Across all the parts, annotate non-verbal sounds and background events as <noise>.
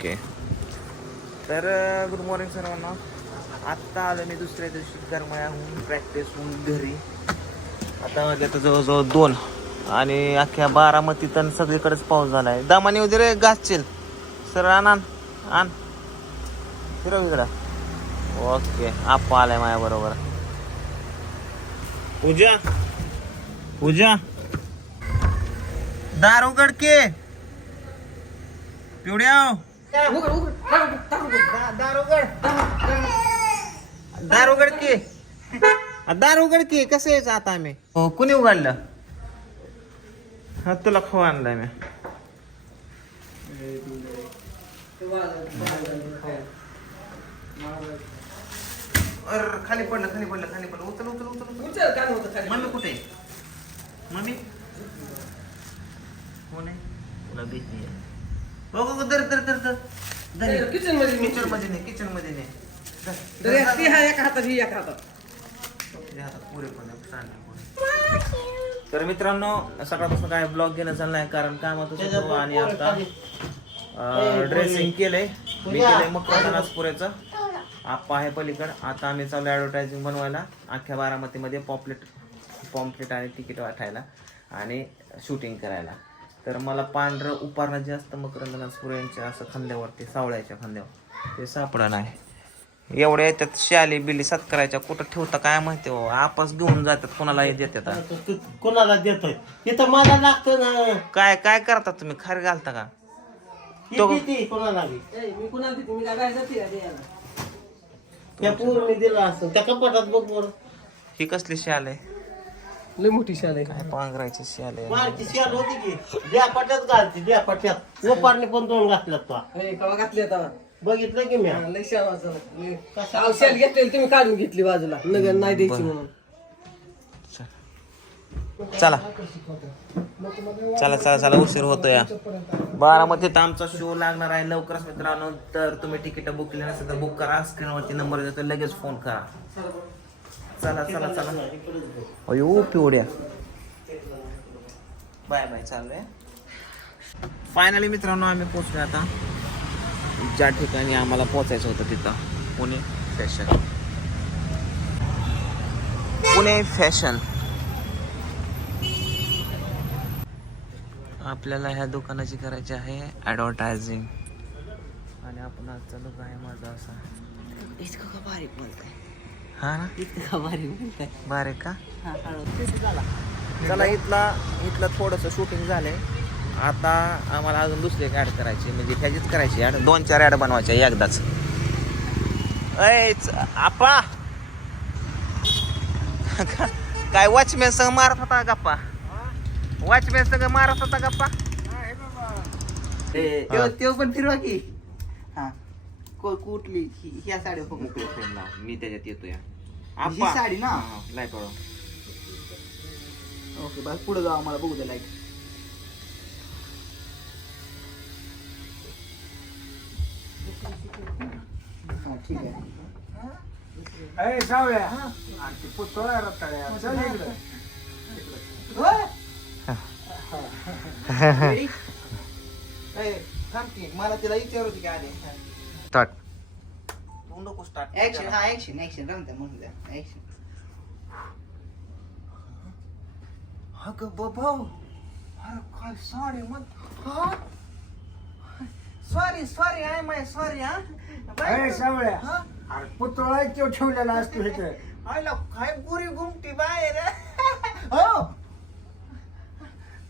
Okay तर good morning सर्वांना. आत्ता आलो मी दुसऱ्या दिवशी करमाळ्याहून प्रॅक्टिस होऊन घरी. आता वाजले तर जवळजवळ दोन. आणि अख्ख्या बारामतीत आणि सगळीकडेच पाऊस झाला आहे दामाने वगैरे घासशील सर आण आण आण. फिरव इकडं. ओके आप्पा आलाय माझ्या बरोबर. पूजा पूजा. दार उघड के. पिवड्या दार उघड दार उघड की. दार उघड की. कसं यायचं आता आम्ही? हो कुणी उघडलं? हा तुला खो आणलाय मी. अर खाली पडलं खाली पडलं खाली पडलं. उचल उचल उचल उचल. मम्मी कुठे? मम्मी? कोण आहे तुला भीती आहे बघ दर दर दर दर दर किचनमध्ये किचनमध्ये नाही किचनमध्ये नाही ती हा एका हातात ही एका हातात. तर मित्रांनो सकाळपासून काय ब्लॉग घेणं चाललं नाही कारण कामात होतो आणि आता ड्रेसिंग केलंय. मी केलंय मग पुरेचं. आप्पा आहे पलीकड. आता आम्ही चालू ॲडव्हर्टायझिंग बनवायला. अख्ख्या बारामतीमध्ये पॉम्पलेट पॉम्पलेट आणि तिकीट वाटायला आणि शूटिंग करायला. तर मला पांढरं उपारणं जे असतं मकरंद यांच्या असं खांद्यावरती सावळ्याच्या खांद्यावर. ते सापडा नाही एवढ्या येतात शाली बिली सत्कारायच्या. कुठं ठेवता काय माहिती हो आपस घेऊन जातात कोणाला हे देतात. कोणाला देतोय? इथं मला लागतं ना. काय काय करता तुम्ही? खार घालता का? किती कोणाला? त्या पूर्ण दिला असं. त्या कपाटात बघ बरं. ही कसली शाल आहे? लय मोठी शाल आहे. काय पांघरायची शाल आहे. मारची शाल होती की. द्या पट्यात घालते द्या पट्यात. ओपारने पण दोन घातल्यात तो. ए, कवा घातली आता? बघितलं की मी. लय शाल वाजवलं. लय- अहो, शाल घेतलेली तुम्ही काढून घेतली बाजूला. नगर नाही द्यायची म्हणून. चला. चला चला चला उशीर होतो या बारामतीत आमचा शो लागणार आहे. लवकरच मित्रांनो तर तुम्ही तिकीट बुक केली नसेल तर बुक करा. स्क्रीनवरती नंबर देतो. लगेच फोन करा. चला चला चला. अयो पिवड्या. बाय बाय चालूय फायनली मित्रांनो आम्ही पोचलो आता. ज्या ठिकाणी आम्हाला पोचायचं होतं तिथं पुणे फॅशन पुणे फॅशन आपल्याला ह्या दुकानाची करायची आहे ॲडव्हर्टायझिंग आणि आपण आज चालू आहे माझा असा. इतकं का बारीक बोलताय? हा ना? इतकं का बारीक बोलताय बारे का? हा, हळू. चला. इथला इथलं थोडंसं शूटिंग झालंय. आता आम्हाला अजून दुसरी ॲड करायची म्हणजे ह्याचीच करायची ॲड दोन चार ॲड बनवायच्या एकदाच. अय आपा! <laughs> काय वॉचमॅन संग मारत होता गप्पा? वॉचमॅन संग मारत होता गप्पा? तेव्हा पण फिरवा की. हा. को- कुठली? ह्या साडी बघ. मी त्याच्यात येतोय ही साडी ना? लाइट वाढव ओके बस पुढे जाऊ आम्हाला बघू दे लाइट हा ठीक आहे. Ready? <laughs> ए, थांब की मला तिला विचार होती की आधी. स्टार्ट तू नको स्टार्ट ऍक्शन हा ऍक्शन ऍक्शन रमता म्हणून द्या. ऍक्शन अगं बभाऊ अरे काय सॉरी मग sorry sorry I my sorry हा? अरे सावळ्या. अरे. पुतळा तो ठेवलेला असतो इथे. आयला काय पुरी घुमटी बाहेर? हो.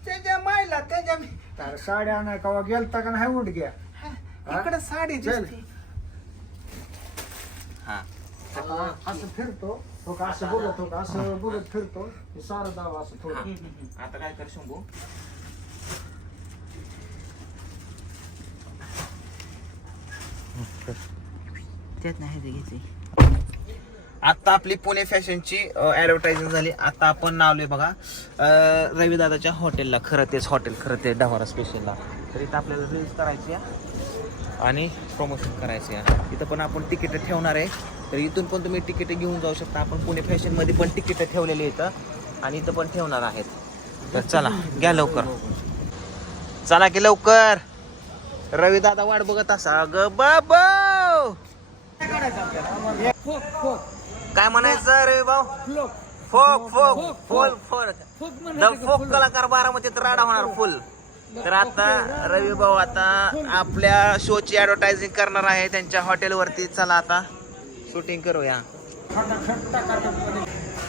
त्याच्या मायला त्याच्या तर साड्या आणा कवा गेलता का नाही उठ घ्या इकडे साडी चल. दिसते हा असं फिरतो तो का असं बोलत हो. का असं बोलत फिरतो हे सारं दाव असं. थोडं. आता काय कर शंभू? त्यात नाही ते घेते आता आपली पुणे फॅशनची ऍडव्हर्टायझिंग झाली. आता आपण नावले बघा अं, रविदादाच्या हॉटेलला खरं तेच हॉटेल खरं ते डव्हारा स्पेशलला तर इथं आपल्याला रील्स करायची आहे आणि प्रमोशन करायचे आहे. इथं पण आपण तिकीट ठेवणार आहे. तर इथून पण तुम्ही तिकीट घेऊन जाऊ शकता. आपण पुणे फॅशनमध्ये पण तिकीट ठेवलेली इथं आणि इथं पण ठेवणार आहेत. तर चला घ्या लवकर. चला की लवकर. रवी दादा वाट बघत असा. ग बाबा! काय म्हणायचं रवी भाऊ? Folk folk full full folk folk कलाकार बारामतीत राडा होणार फुल. तर आता रवी भाऊ आता आपल्या शोची ऍडव्हर्टायझिंग करणार आहे. त्यांच्या हॉटेलवरती चला आता. शूटिंग करूया.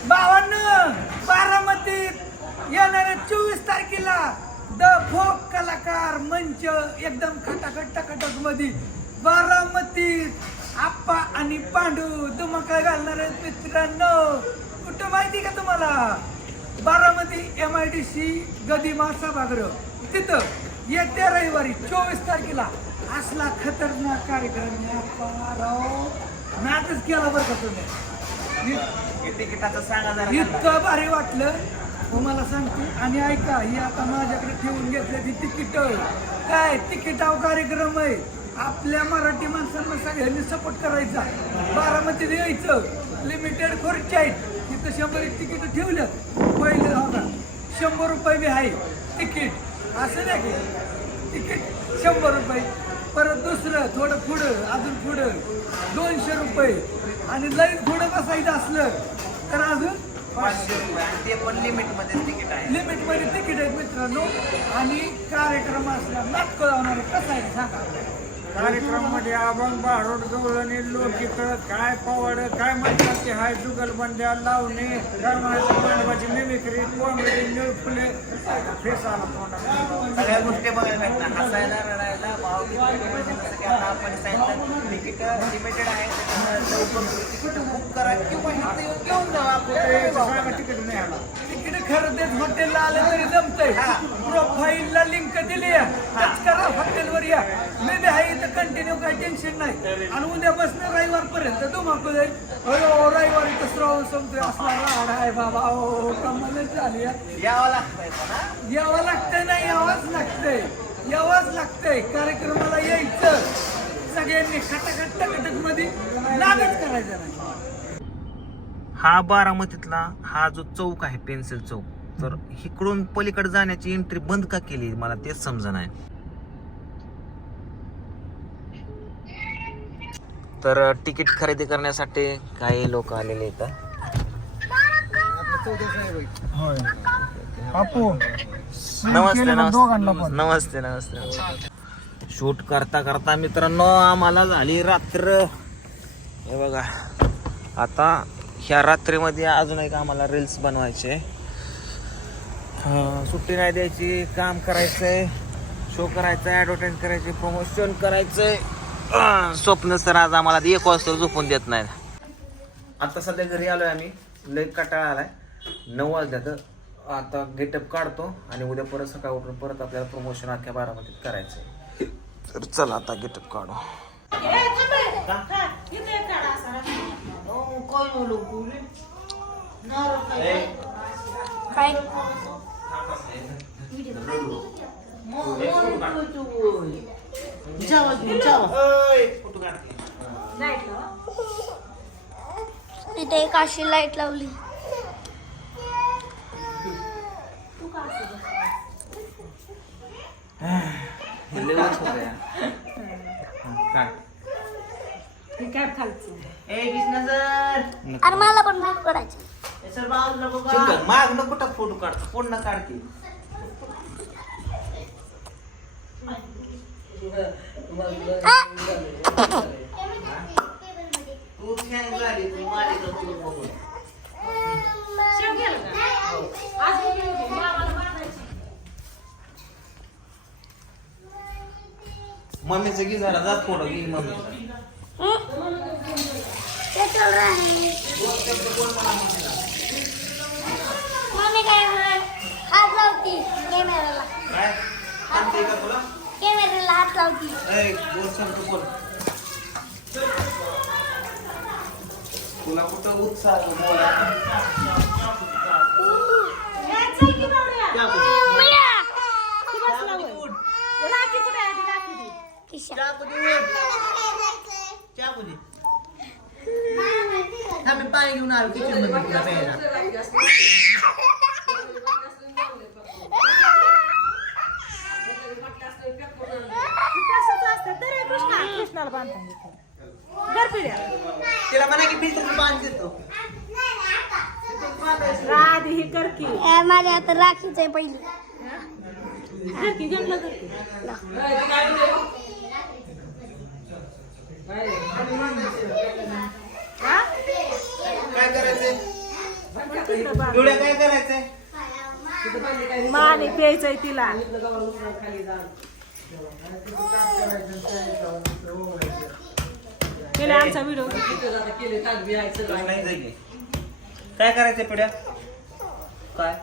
बावन्न बारामतीत येणाऱ्या चोवीस तारखेला द फोक कलाकार मंच एकदम खटाखट टकाटकमध्ये. बारामतीत आप्पा आणि पांडू धुमाका घालणारे मित्रांनो कुठं माहिती का तुम्हाला? Baramati M I D C Gadima सभागृह. तिथं येत्या रविवारी चोवीस तारखेला असला खतरनाक कार्यक्रम आहे. नाटच केला बरं का तुम्ही? तिकिटाचं सांगा जरा इतकं भारी वाटलं. तुम्हाला सांगतो आणि ऐका ही आता माझ्याकडे ठेवून घेतली ती तिकीट. काय? तिकिटाव कार्यक्रम आहे. आपल्या मराठी माणसांना सगळ्यांनी सपोर्ट करायचा. बारामतीत यायचं. लिमिटेड खुर्च्या आहेत. तिथं शंभर एक तिकीट ठेवल्यात. पहिलं हो का शंभर रुपये बी आहे. तिकीट. असं नाही की? तिकीट शंभर रुपये. परत दुसरं थोडं पुढं अजून पुढं. दोनशे रुपये. आणि लई पुढं बसायचं असलं तर अजून पाचशे रुपये. आणि ते पण लिमिटमध्ये तिकीट आहे. लिमिटमध्ये तिकीट आहेत मित्रांनो. आणि कार्यक्रम असला नाटक लावणार कसं आहे सांगा. कार्यक्रममध्ये अभंग बारोड गवळणी लोकित काय पवाड काय म्हणतात ते हाय जुगलबंड्या लावणे धर्माची मानवाची मिमिक्री कोंबडी निळफुले फेस आला. सगळ्या गोष्टी बघायला भेटणार. हसायला रडायला. भाव म्हणजे जसं की आता आपण सांगितलं तिकीट लिमिटेड आहे त्याच्यामुळे लवकर तिकीट बुक करा किंवा इथे येऊन घेऊन जावा ते आपण सांगा तिकीट नाही आला तिकीट खरं तेच हॉटेलला आलं तरी जमतंय प्रोफाईलला लिंक दिली टच करा हॉटेलवर या मी बी आहे इथं कंटिन्यू काही टेन्शन नाही आणि उद्यापासून रविवार पर्यंत धुमाकूळ जाईल अयो रविवारी तर श्रावण संपतोय असला राड आहे बाबा ओ कमालच झाली. यावं लागतंय हा. यावं लागतंय ना यावंच लागतंय यावंच लागतंय. कार्यक्रमाला यायचं. सगळ्यांनी खटाखट टकटकमध्ये नागच करायचं नाही. हा बारामतीतला हा जो चौक आहे पेन्सिल चौक तर इकडून पलीकडे जाण्याची एंट्री बंद का केली? मला तेच समजा नाही तर तिकीट खरेदी करण्यासाठी काही लोक आलेले आहेत नमस्ते नमस्ते नमस्ते नमस्ते. शूट करता करता मित्रांनो आम्हाला झाली रात्र. हे बघा. आता ह्या रात्रीमध्ये अजून एक आम्हाला रील्स बनवायचे. सुट्टी नाही द्यायची काम करायचंय शो करायचा ॲडव्हर्टाईज करायची प्रमोशन करायचंय. स्वप्न सर आज आम्हाला एक वाजता झोपून देत नाहीत. आता सध्या घरी आलोय आम्ही. लय कटाळा आलाय. नऊ वाजल्या तर आता गेटअप काढतो आणि उद्या परत सकाळ उठून परत आपल्याला प्रमोशन अख्ख्या बारामतीत करायचंय. तर चला आता गेटअप काढू. काय इथे एक अशी लाइट लावली. हा, काढ. अरे मला पण करायचं चिंकन, माग नको टाक फोटो काढतो काढते मम्मीचं घे जरा जात फोटो घे मम्मीचा ते चल रहा है मम्मी काय? हात लावती कॅमेराला काय? सांगते का तुला? कॅमेराला हात लावती. ए बोल सांगतो बोल. तुला कुठं उत्साह बोला किशा. आम्ही पाणी घेऊन आलो किचनमध्ये तुला प्यायला! कृष्णाला बांधता घेतलं घर पिढ्या तिला म्हणा की फिल्टरचं पाणी देतो. राधी ही कर की. ए, माझ्या आता राखीच आहे पहिली. कर की जंगल कर की हा? काय करायचंय कृष्ण. एवढ्या काय करायचंय माने प्यायचंय तिला केला आमचा व्हिडिओ काय करायचं पिढ्या काय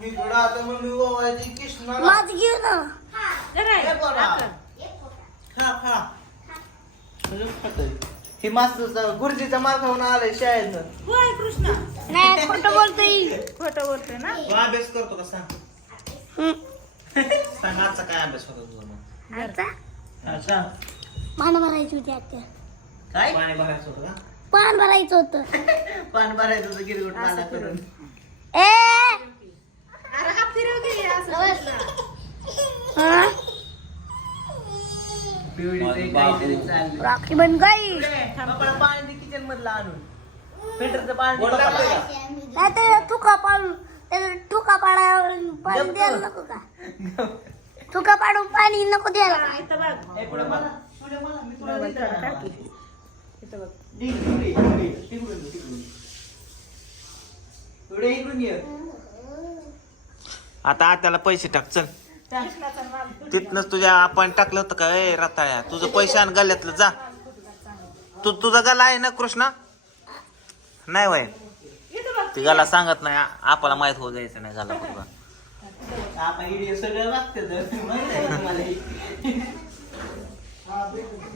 मी थोडं आता मम्मी ओवायची कृष्णाला माझ घेऊ ना हे. खा खा. ही मास्तर गुरुजीचा मार खाऊन आलाय शाळेत होय कृष्ण. नाही खोटं बोलतोय. खोटं बोलतोय ना? तू अभ्यास करतो का? सांग. हम्म. सांग आजचा काय अभ्यास होता तुझा मग? आता अच्छा पान भरायची होती आता काय? पाणी भरायचं होतं का? पान भरायचं होतं. <laughs> पान भरायचं होतं गिरगुट मला करून. ए! अरे हा फिरव गेली असं हा? राखी बन गई पाणी दे किचन मधलं आणून. फिल्टरचं पाणी? नाही पाडून त्याला ठुका पाणी द्यायला नको का? पाडून पाणी नको द्यायला. की. आता त्याला पैसे टाक चल. तिथनच तुझ्या आपण टाकलं होतं का? ए रताळ्या तुझं पैसे आण गल्ल्यातलं जा. तू तुझा गला आहे ना कृष्णा? नाही वय. ती गला सांगत नाही आपल्याला माहीत होऊ द्यायचं नाही झाला कुठला सगळं लागतं <laughs>